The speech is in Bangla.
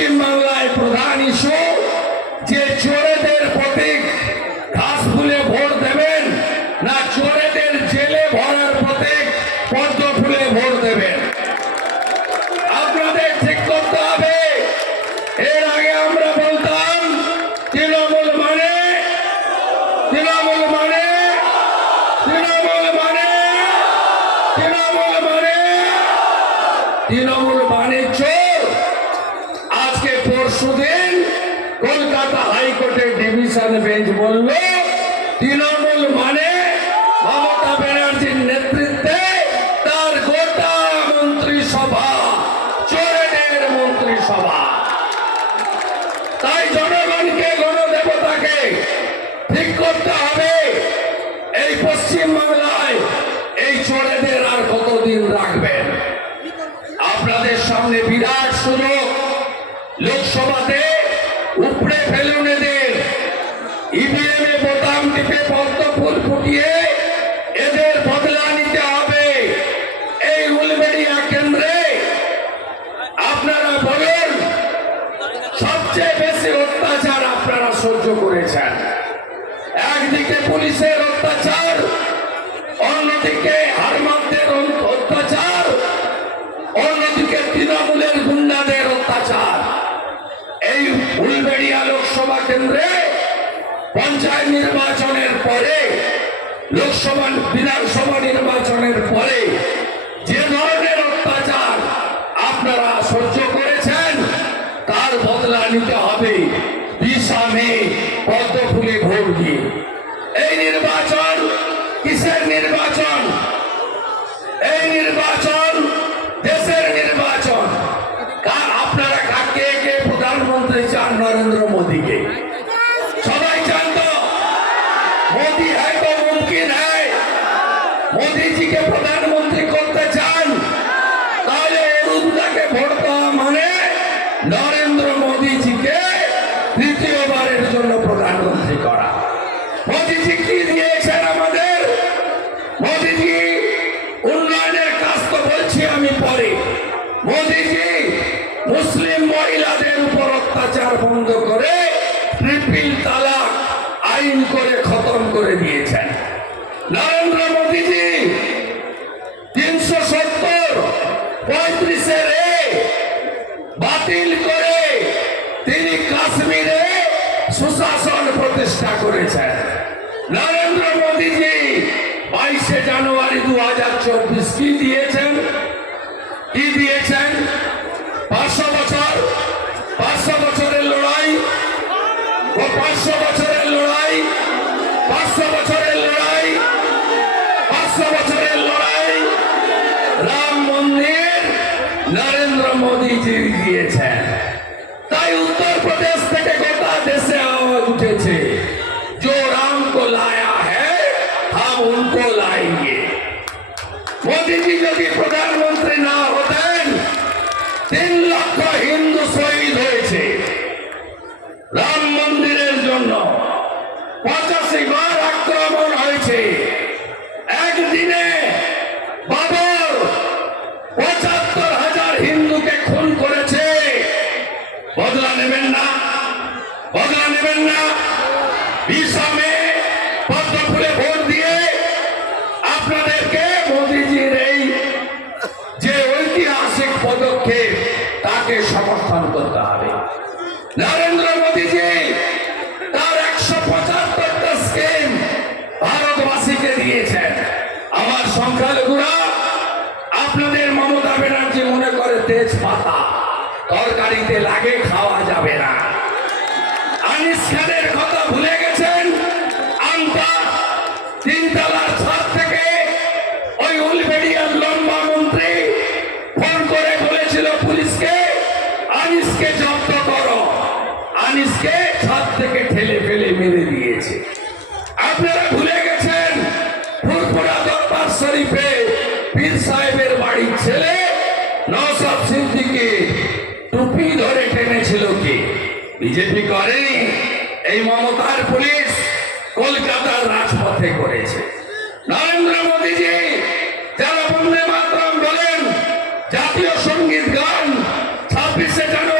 পশ্চিম বাংলায় প্রধান ইস্যু, যে চোরেদের প্রতীক ঘাস ফুলে ভোট দেবেন না চোরেদের জেলে ভরার প্রতীক পদ্ম ফুলে ভোট দেবেন? আপনাদের ঠিক করতে হবে। এর আগে আমরা বলতাম, তৃণমূল মানে তৃণমূল পরশু দিন কলকাতা হাইকোর্টের ডিভিশন বেঞ্চ বলল তৃণমূল মানে লোকসভাতে উপড়ে ফেলুন এদের এদের বদলা নিতে হবে। এই উলবেড়িয়া কেন্দ্রে আপনারা বলুন, সবচেয়ে বেশি অত্যাচার আপনারা সহ্য করেছেন। একদিকে পুলিশের অত্যাচার, অন্যদিকে হারমানদের অত্যাচার, অন্যদিকে তৃণমূলের এই উলবেড়িয়া লোকসভা কেন্দ্রে পঞ্চায়েত নির্বাচনের পরে, লোকসভা বিধানসভা নির্বাচনের পরে যে ধরনের অত্যাচার আপনারা সহ্য করেছেন, তার বদলা নিতে হবে। মে, পদ্ম ফুলে ভোট দিয়ে। এই নির্বাচন কিসের নির্বাচন? এই নির্বাচন প্রধানমন্ত্রী তিনশো সত্তর পঁয়ত্রিশের বাতিল করে তিনি কাশ্মীরে সুশাসন প্রতিষ্ঠা করেছেন। নরেন্দ্র মোদীজি বাইশে জানুয়ারি দু হাজার চব্বিশ কি দিয়েছেন? কি দিয়েছেন? রাম মন্দির নরেন্দ্র মোদীজি দিয়েছেন তাই উত্তর প্রদেশ থেকে গোটা দেশে আওয়াজ উঠেছে जो राम को लाया है हम उनको लाएंगे মোদীজি যদি প্রধানমন্ত্রী সমর্থন করতে হবে। নরেন্দ্র মোদীজি, তার একশো পঁচাত্তরটা স্কিম ভারতবাসীকে দিয়েছেন। আমার সংখ্যালঘুরা, আপনাদের মমতা ব্যানার্জি মনে করে তেজপাতা, তরকারিতে লাগে, খাওয়া যাবে না। আনিস খানের কথা ভুলে গেছেন? আনিসকে ছাদ থেকে ঠেলে ফেলে মেরে দিয়েছে। আপনারা ভুলে গেছেন, ফুরফুরা দরবার শরীফে পীর সাহেবের বাড়ির ছেলে সিদ্দিকে টুপি ধরে টেনেছিল কি? বিজেপি এই মমতার পুলিশ কলকাতার রাজপথে করেছে। নরেন্দ্র মোদীজি, যারা বন্দে মাতরম বলেন, জাতীয় সংগীত গান ছাব্বিশে জানুয়ারি